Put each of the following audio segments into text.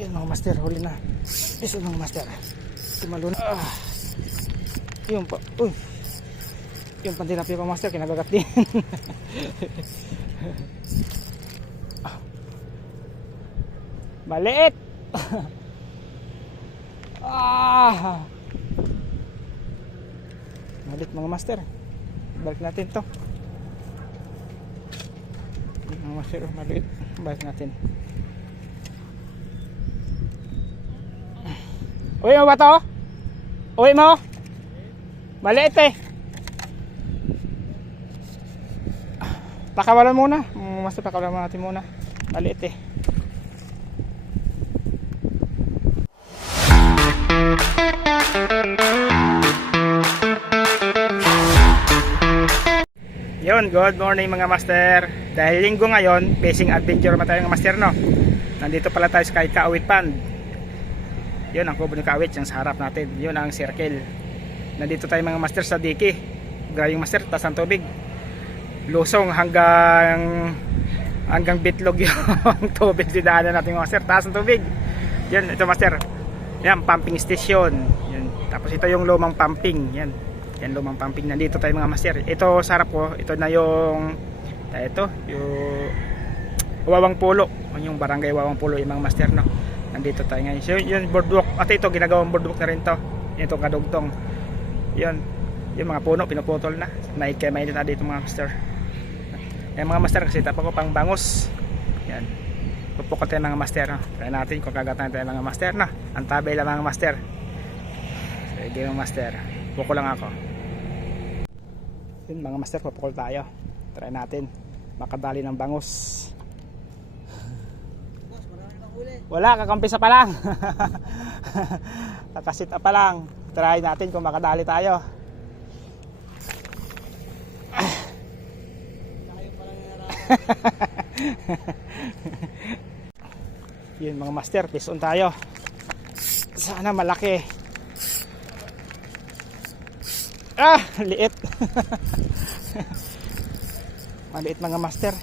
Yan mga master, huli na. Yes mga master. Tumalo na. Yung pa. Uy. Yung pantilapia pa master, kinagagat din. Maliit. Maliit mga master. Balik natin to. Mga master, maliit. Balik natin. Uwi mo ba to? Uwi mo? Maliit eh. Pakawalan muna. Master, pakawalan natin muna. Maliit eh. Yun, good morning mga master. Dahil linggo ngayon, fishing adventure naman tayo mga master, no? Nandito pala tayo sa Kawit Pond. Yun ang kubo ng kawit, yung sa harap natin. Yun ang circle. Nandito tayo mga master sa diki. Grayong master, taas ng tubig. Lusong hanggang bitlog yung tubig. Dinaanan natin mga master, taas ng tubig. Yun, ito master. Yan, pumping station. Yan. Tapos ito yung lumang pumping. Yan. Yan lumang pumping. Nandito tayo mga master. Ito sa harap ko, ito na yung Wawang Pulo. Yung barangay Wawang Pulo yung mga master, no? Nandito tayo ngayon. So, yun boardwalk. At ito ginagawang boardwalk na rin to. Ito kadugtong. Yun. Yung mga puno pinuputol na. May na dito mga master. Yan mga master, kasi tapo ko pang bangus. Yan. Pupukot tayo mga master, no? Try natin kung kagatan tayo mga master, no? Antabay lang mga master. Sige mga master. Puko lang ako. Yun mga master, pupukol tayo. Try natin makadali ng bangus. Wala, kakampisa pa lang. Kakasita pa lang. Try natin kung makadali tayo. Yun mga master, pison tayo. Sana malaki. Liit. Maliit mga master.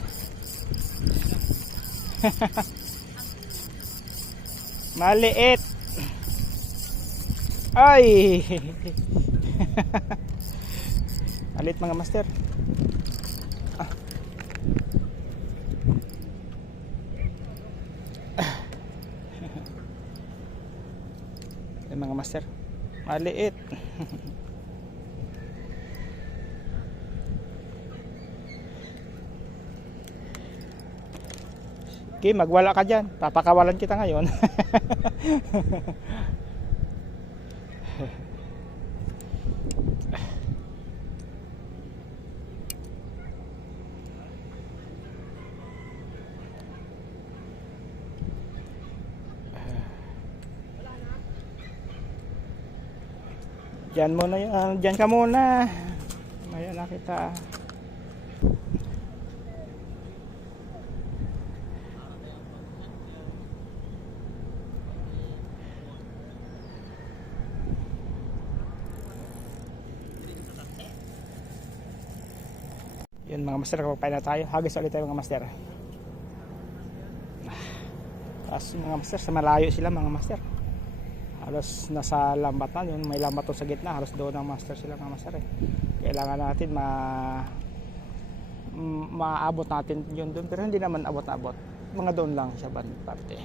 Maliit. Ay. Maliit mga master. Mga master. Maliit. Okay, magwala ka dyan. Papakawalan kita ngayon. Diyan muna yun. Diyan ka muna. Maya na kita. Yun mga master, kapag na tayo, hagis ulit tayo mga master. Tapos mga master, sa malayo sila mga master. Halos nasa lambatan, yun may lambat sa gitna, halos doon ang master sila mga master. Kailangan natin maabot natin yun doon, pero hindi naman abot-abot. Mga doon lang siya parte.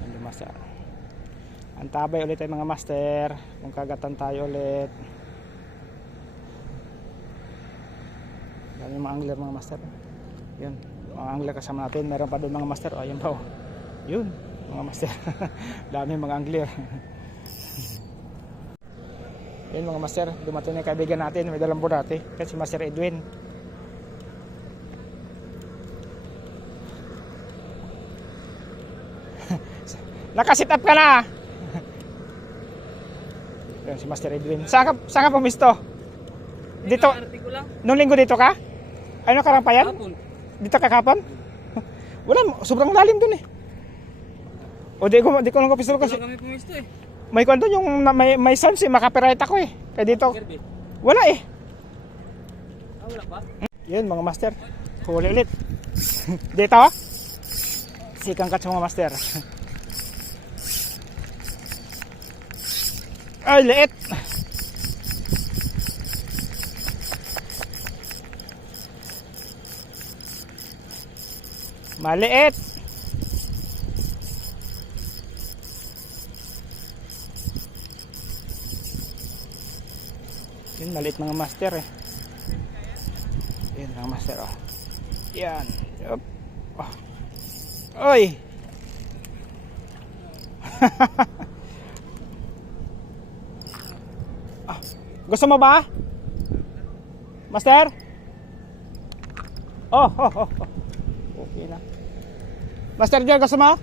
Yun master. Antabay ulit tayo mga master kung kagatan tayo ulit. Dami mga angler mga master. Yun, mga angler kasama natin. Meron pa doon mga master. Ayun pa, yun mga master. Dami mga angler. Yun mga master, dumating na yung kaibigan natin. May dalang burate, kasi si Master Edwin. Nakasit up ka na. Yan si Master Edwin. Saan ka pumisto? Dito. Nung linggo dito ka? Ano karampayan? Dito ka kapon? Wala, sobrang lalim dun eh. O di ko lang kapisto kasi. Kami pumisto eh. May kwento yung may sounds eh, makapiright ako eh. Kaya dito. Wala eh. wala pa? Yun mga master. Huli ulit. Dito. Sikang catch mga master. Ay, liit. Maliit. Yun, maliit mga master eh. Yun mga master oh. Yan. Yup. Oh. Oy. Ah, gusto mo ba? Master? Oh, oh, oh, oh. Okay na. Master Jer, gusto mo?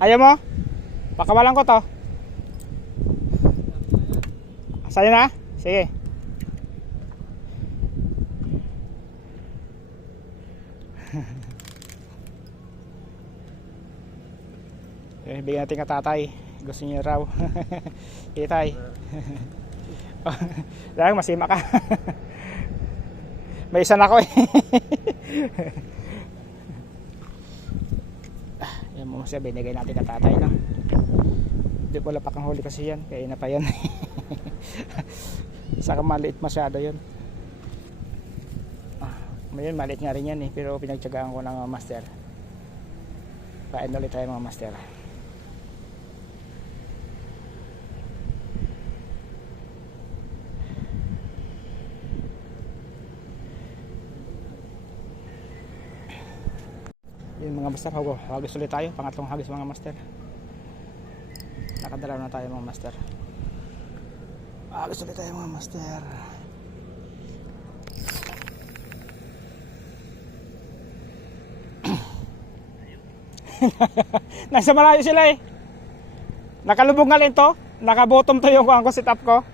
Ayaw mo? Pakawalan ko to. Sa'yo na? Sige. Okay, bigyan natin ka tatay. Gusto niya raw. Kitay. Lang, masima ka. May isa na ako eh. Yan mo siya, binigay natin ka tatay no. Hindi wala pa kang huli kasi yan. Kaya na pa yan. Saka maliit masyado yun. Ngayon maliit nga rin yan eh. Pero pinagtyagaan ko ng master. Pain ulit tayo mga master. Yun mga master, hagis ulit tayo. Pangatlong hagis mga master. Nakadalaw na tayo mga master. Hagis ulit tayo mga master. Nasa malayo sila eh. Nakalubog nga rin to. Nakabottom to yung kuhaan ko, sit up ko.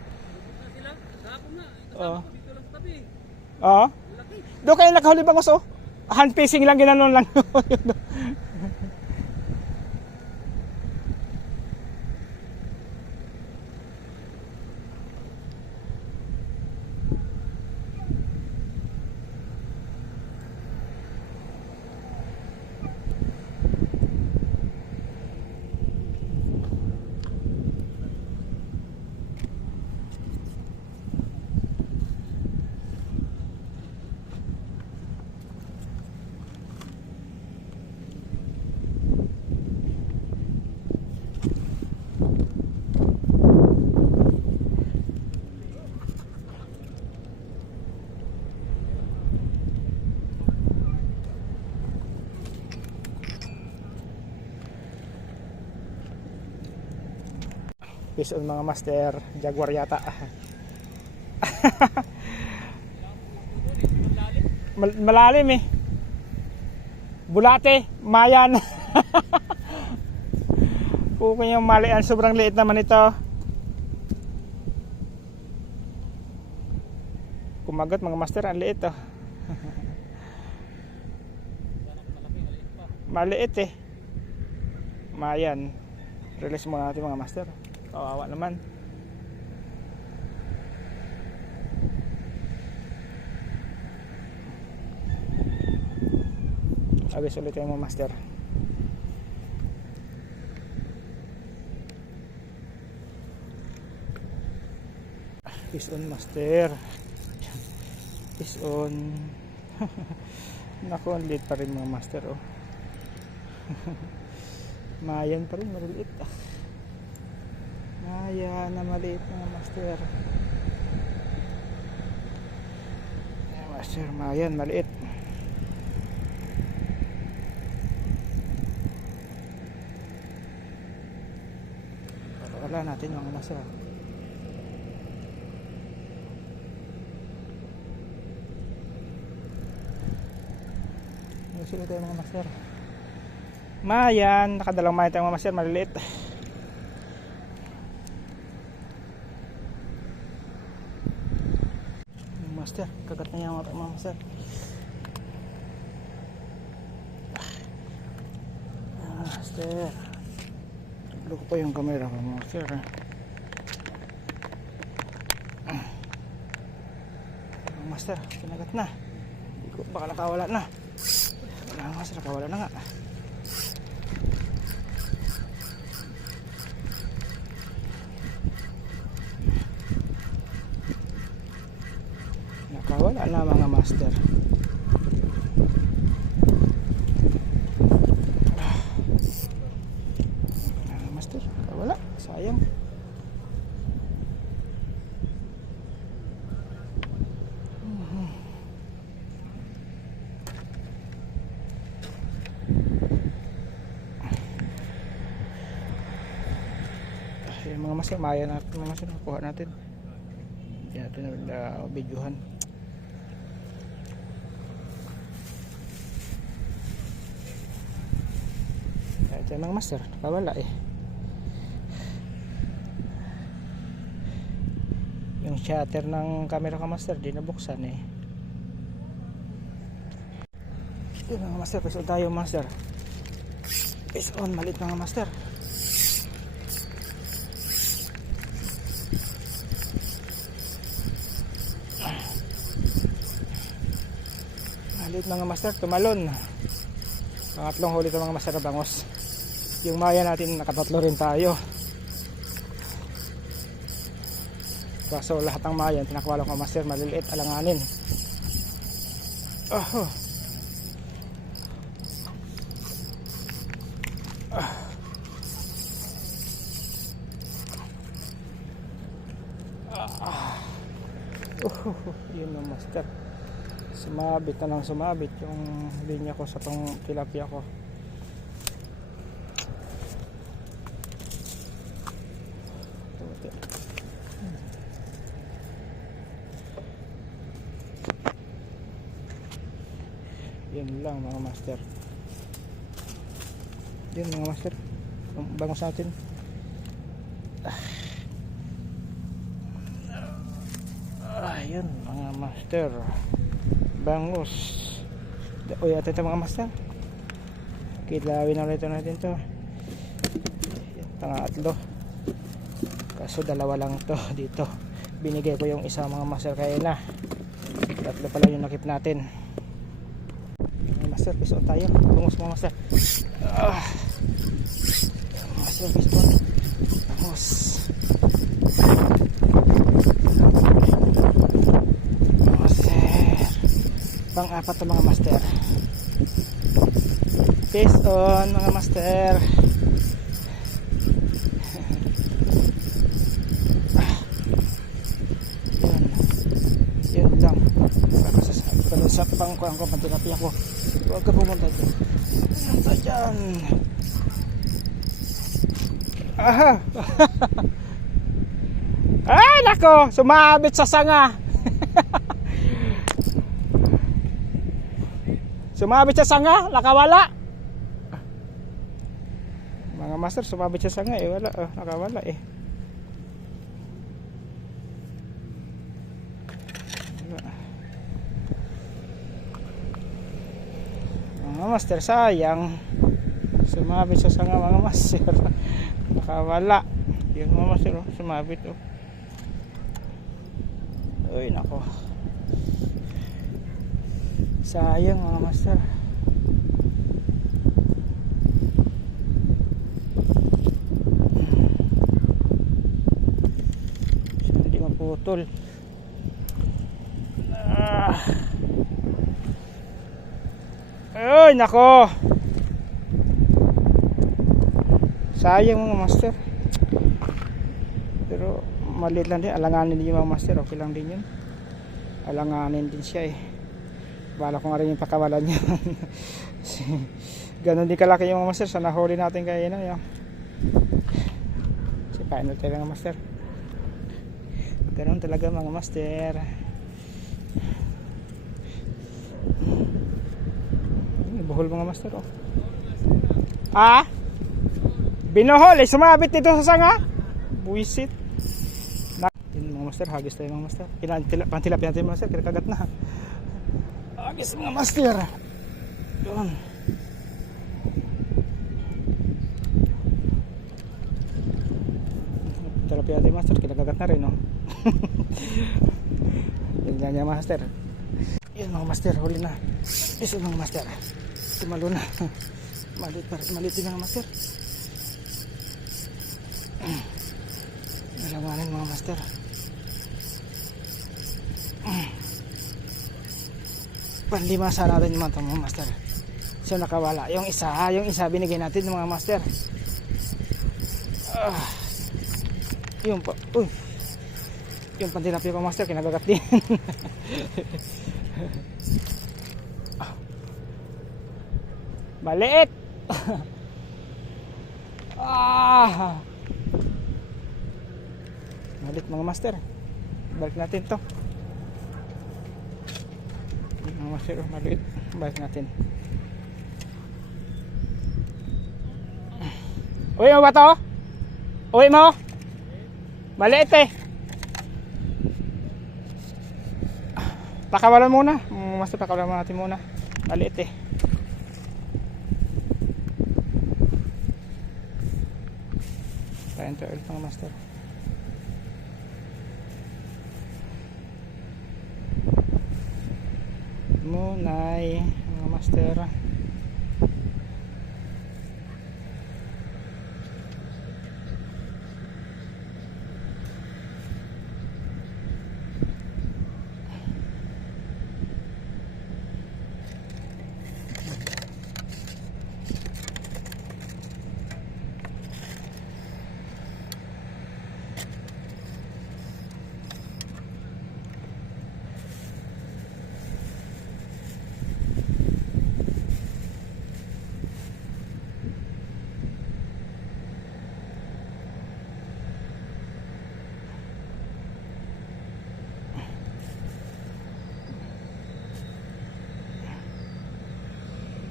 Sila, kahapon na. Oo. Dito lang sa tabi. Oo. Laki. Doon kayo nakahuli bangos oh. Hand fishing lang, ginanon lang. Fish on mga master. Jaguar yata. Malalim eh. Bulate, mayan. Kung yung malian, sobrang liit naman ito. Kumagat mga master, ang liit oh. Maliit eh. Mayan. Release muna natin mga master. Kawawa naman. Agis ulit tayo mga master. Fish on master. Fish on. Naku, ang liit pa rin mga master oh. Mayan pa rin, maliit ah. Mayan na maliit mga master. Master, mayan, maliit. Wala natin mga master. Sila tayo mga master. Mayan, nakadalang mayan tayo mga master, maliliit. Master, kagat na yung mga master. Master, luko pa yung camera mga master. master, kinagat na. Hindi ko, baka nakawala na. Wala nga master, nakawala na nga. Nakawala na mga master. Master, nakawala. Sayang. Yung mga master, maya natin mga master, nakuha natin. Hindi natin na videohan. Ito yung mga master, nakawala eh. Yung shutter ng camera ka master, di nabuksan eh. Ito mga master, peso tayo master. Peso on, malit mga master. Malit mga master, tumalon. Pangatlong huli ito mga master na bangos. Yung maya natin nakatatlo rin tayo. So lahat ng maya tinakwalo ko master maliliit, alanganin. Oh. Yun ang master. Sumabit na lang sumabit yung linya ko sa tong tilapia ko. Yun lang mga master. Yun mga master, bangos natin. Ayun mga master, bangos. Uy, ito mga master, kilawin na ulit natin to. Pangatlo, kaso dalawa lang to dito. Binigay ko yung isa mga master, kaya na tatlo pala yung nakip natin. Master, piston tayo. Bungos mga master. Master, piston. Bungos. Master. Pang-apat na mga master. Piston mga master. Yun lang. Sa pangkuhan ko, pantilapia ko. Huwag ka pumunta dyan. Pumunta dyan. Aha. Ay nako, sumabit sa sanga. Sumabit sa sanga, nakawala. Mga master, sumabit sa sanga eh, wala, nakawala eh. Mga master, sayang. Sumabit sa sanga mga master. Nakawala. Yung mga master, sumabit oh. Uy nako, sayang mga master. Hindi maputol. Ay nako, sayang mga master. Pero maliit lang din, alanganin din yung mga master, okay lang din yun. Alanganin din siya eh. Bala ko nga rin yung pakawalan niya. Ganon din kalaki yung mga master sa nahuli natin kaya na yun. Si final tayo mga master. Ganon talaga mga master. Buhol mga master oh. Binuhol eh, sumabit dito sa sanga. Buisit. Yun mga master, hagis tayo mga master. Pantilapia natin mga master, kinakagat na. Hagis mga master. Doon. Tilapia natin master, kinakagat na rin oh. Yun lang niya master. Yun mga master, huli na. Iso mga master. Tumalo na. Maliit din mga master. Nalawanan mga master. Panlima sana natin yung mga master. So nakawala. Yung isa binigay natin ng mga master. Yung pa, uy. Yung pantilapia ko master, kinagagat din. Maliit. Maliit mga master. Balik natin to. Mga master, maliit. Balik natin. Uwi mo ba to? Uwi mo? Maliit eh. Pakawalan muna. Master, pakawalan natin muna. Maliit eh. Tayo to ulit mga master. Munay mga master.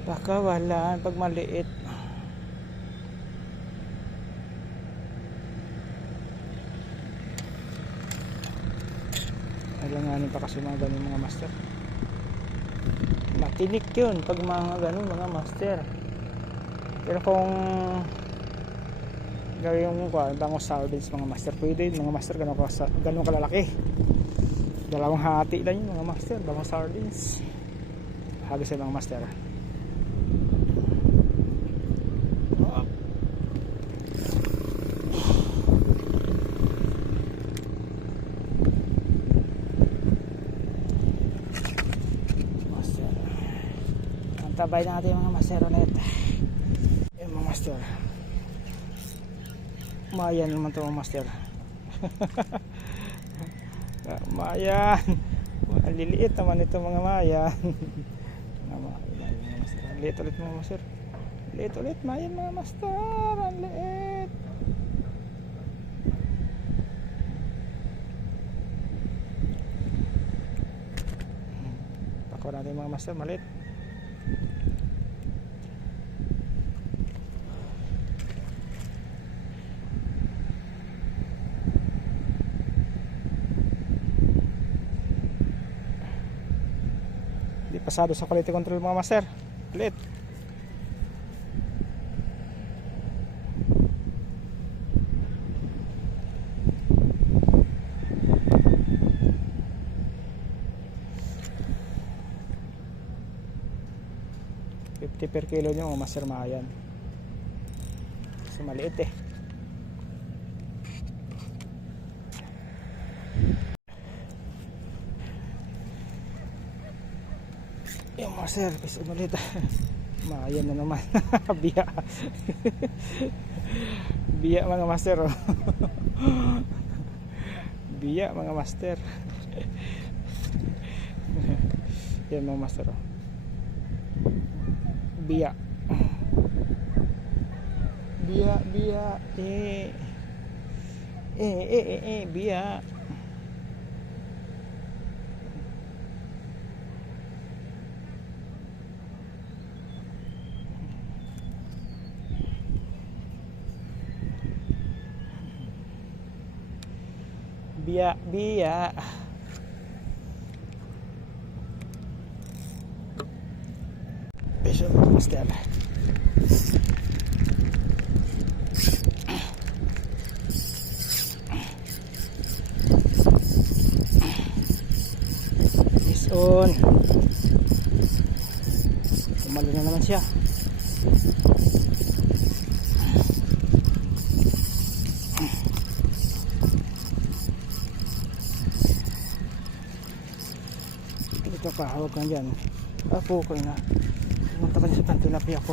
Pakawalan pag maliit. Alanganin pa kasi mga ganun mga master. Matinik yun pag mga ganun mga master. Pero kung gawin mo bangos sardines mga master, pwede mga master ganun kalalaki. Dalawang hati lang yun mga master, bangos sardines. Hagis sa mga master. Tabay natin yung mga master ulit. Yung mga master. Mayan naman ito mga master. Mayan. Liliit naman ito mga mayan. Liit ulit mga master. Liit ulit mayan mga master. Ang liit. Pakuha natin mga master. Maliit. Pasado sa quality control mga master. Ulit. $50 per kilo nyo mga master mayan. Kasi maliit eh. Yung master, kasi ulit. Mayan na naman. Biya. Biya mga master. Oh. Biya mga master. Yan mga master. Oh. Biya. Biya, biya. Biya. Biya, biya. Peso master. Is on. Tumalo na naman siya. Ito pa, hawag lang dyan. Apo ko na. Pumunta ka sa tilapia ko.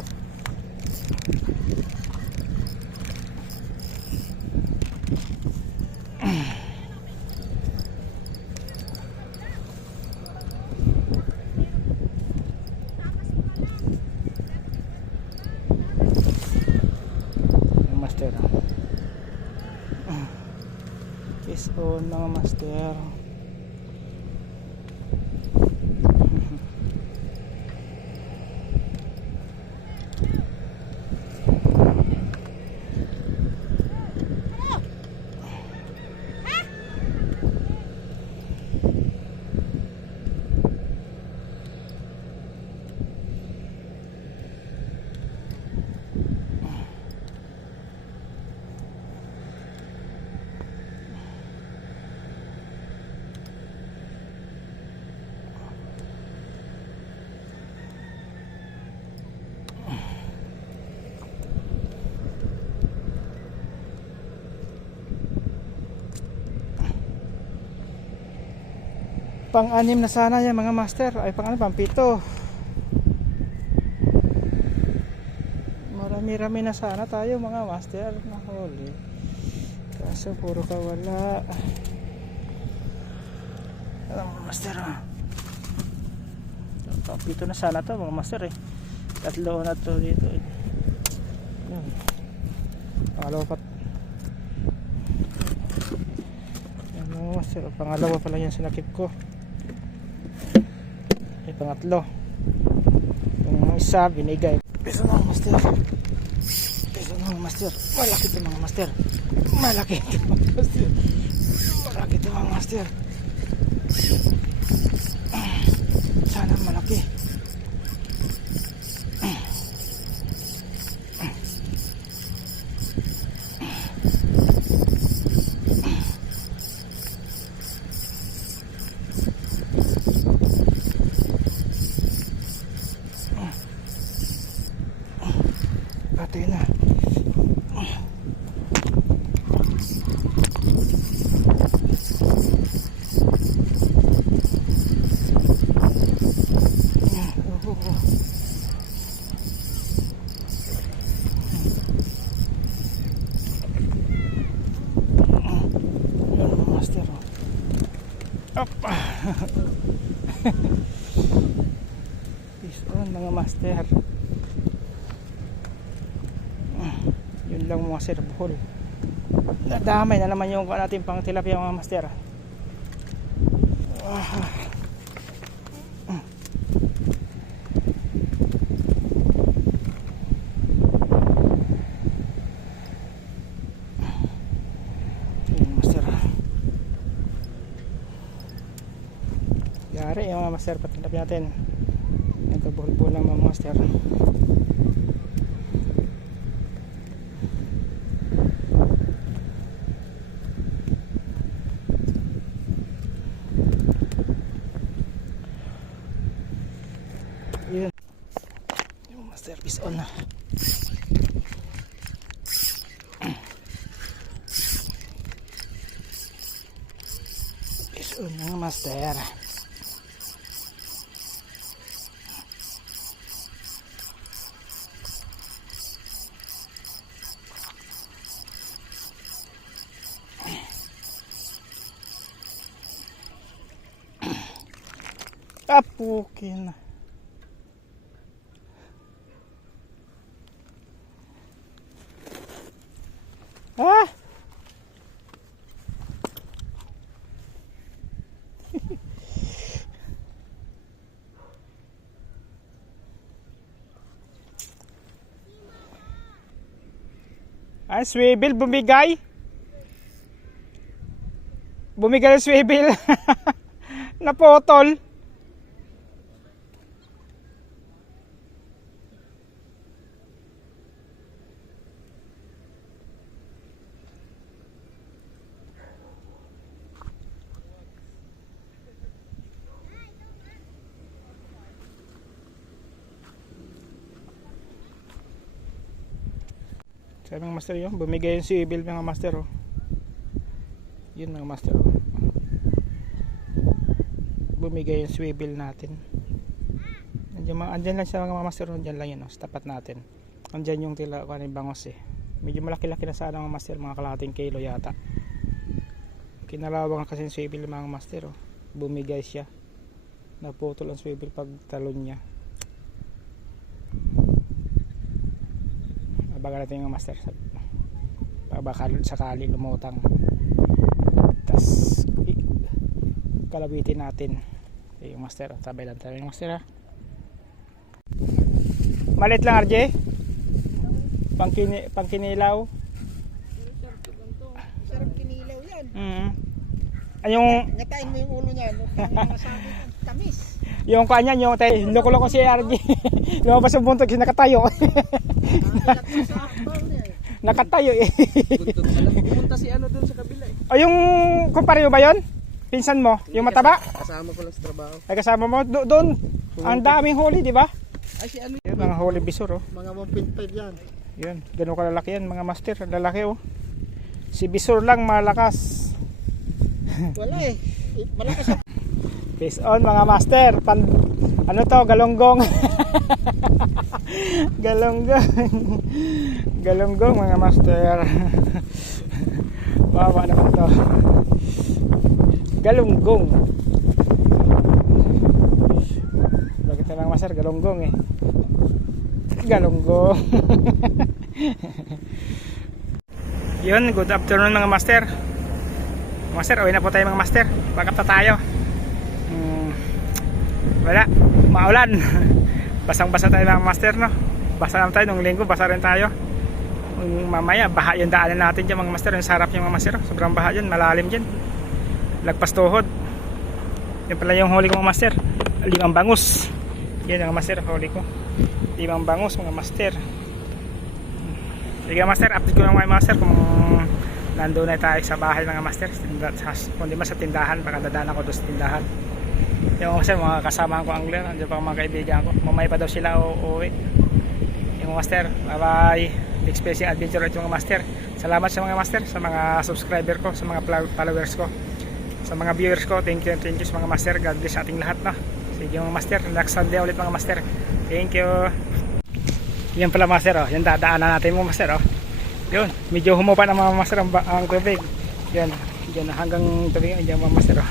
Master. Fish on mga master. Pang-anim na sana yan mga master. Ay pang-anim, pang-pito. Marami-rami na sana tayo mga master. Nahuli. Kaso puro kawala. Alam mga master pang-pito na sana to mga master eh. Tatlo na to dito eh. Yan. Pangalawa pa. Yan mga master. Pangalawa pala yan sinakip ko. Pangatlo yung isa binigay. Peso mga master, peso mga master, malaki ito mga master, malaki ito mga master, malaki ito mga master. Sana malaki. Patay na. Master. Up. Peace on mga master. Yun lang mga sir buhol. Nadamay na naman yung natin pang tilapia mga master. Yun master. Yari yung mga master patilapia natin. Nagkabuhol-buhol lang mga master. Yun yung master, fish on na. Fish on mga master. Apukin. Ah! Ay, swivel bumigay. Bumigay ang swivel. Napotol. Sabi mga master yun, bumigay yung civil mga master oh. Yun mga master oh. Bumigay yung swivel natin. Andyan lang siya mga master, andyan lang yun oh, sa tapat natin. Andyan yung tila ko yung bangos eh. Medyo malaki-laki na sana mga master, mga kalahating kilo yata. Kinalawang kasi yung swivel mga master oh. Bumigay siya. Naputol ang swivel pag talon niya. Abaga natin yung master, baka sakali lumutang, tas kalabitin natin yung master. Tabay lang tayo yung master ha. Malit lang RJ, pangkinilaw. Sarap kinilaw yan. Yung Ngatain mo yung ulo niya. Tamis. yung kanya yung tay loko-loko si RJ. Lumabas yung buntot, nakatayo. Nakatayo eh. Buntot na lang. Pumunta si ano dun sa kabila eh. O yung kumpare mo ba yun? Pinsan mo? Yung mataba? Kasama ko lang sa trabaho. Ay kasama mo doon. Ang daming huli, di ba? Ay si ano Yun, mga huli bisor oh. mga 1.5 yan. Yun, ganun kalalaki yan mga master. Ang lalaki oh. Si bisor lang malakas. Wala eh. Malakas ang Face on mga master. Ano to? Galonggong. Galonggong. Galonggong mga master. Wawa naman to. Galonggong. Bakit na lang master? Galonggong eh. Galonggong. Yun, good afternoon mga master. Master, uwi na po tayo mga master. Backup na tayo. Wala, maulan. Basang-basa tayo mga master no. Basa naman tayo nung linggo, basa rin tayo. Mamaya, baha yung daanan natin dyan mga master. Yung sarap yung mga master, sobrang baha dyan, malalim dyan. Lagpas tuhod. Yan pala yung huli ko mga master. 5 bangus. Yan mga master, huli ko. 5 bangus mga master. Sige master, update ko lang mga master kung nandun na tayo sa bahay mga master. Kung di ba sa tindahan, baka dadaan ako doon sa tindahan. Yung master, mga kasama ko angler, andyan pa mga kaibigan ko. Mamay pa daw sila uuwi. Yung master, bye bye. Next Fishing Adventure at yung mga master. Salamat sa mga master, sa mga subscriber ko, sa mga followers ko, sa mga viewers ko. Thank you sa mga master. God bless sa ating lahat no. Sige mga master, next Sunday ulit mga master. Thank you. Yan pala master oh, yung dadaanan natin mga master oh. Yun, medyo humupa ng mga master ang tubig. Yan, dyan hanggang tubig yan mga master oh.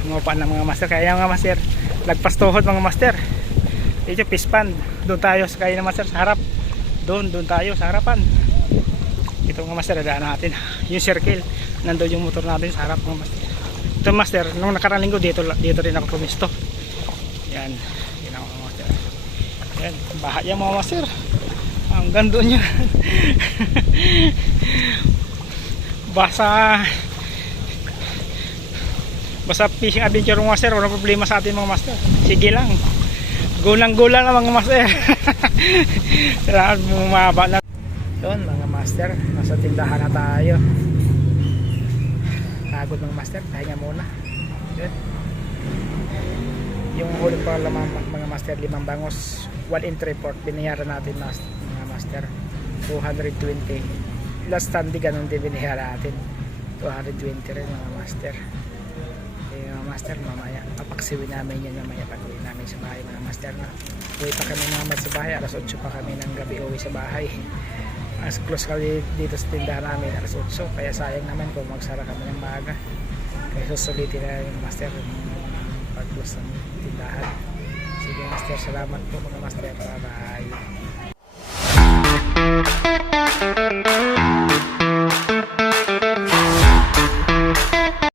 Humupa ng mga master, kaya mga master lagpas tuhod mga master. Dito pispan, doon tayo sa kaya ng master sa harap. Doon tayo sa harapan. Ito mga master, dadaan natin yung circle, nandoon yung motor natin sa harap mga master. Ito master, nung nakarang linggo dito rin ako pumisto. Yan, yun ako mga master. Yan, baha yan mga master. Ang gando niya. Basa fishing adventure mga master, walang problema sa atin mga master. Sige lang. Gulang-gulang na mga master. Kailangan bumaba na. Doon mga master, nasa tindahan na tayo. Pagod mga master, pahinga muna. Yun. Yung huli pa lamang mga master, 5 bangus, 1 entry port, binayaran natin mga master 220. Last Sunday ganun din binayaran natin 220 rin mga master. Mga master, mamaya papaksiwin namin yan mamaya pag uwi namin sa bahay mga master na. Uwi pa kami naman sa bahay, alas 8 pa kami ng gabi uwi sa bahay. As close kami dito sa tindahan namin alas 8, kaya sayang naman kung magsara kami ng maaga. Kaya susulitin na yung master pag close ng tindahan. Sige master, salamat po mga master, bye bye.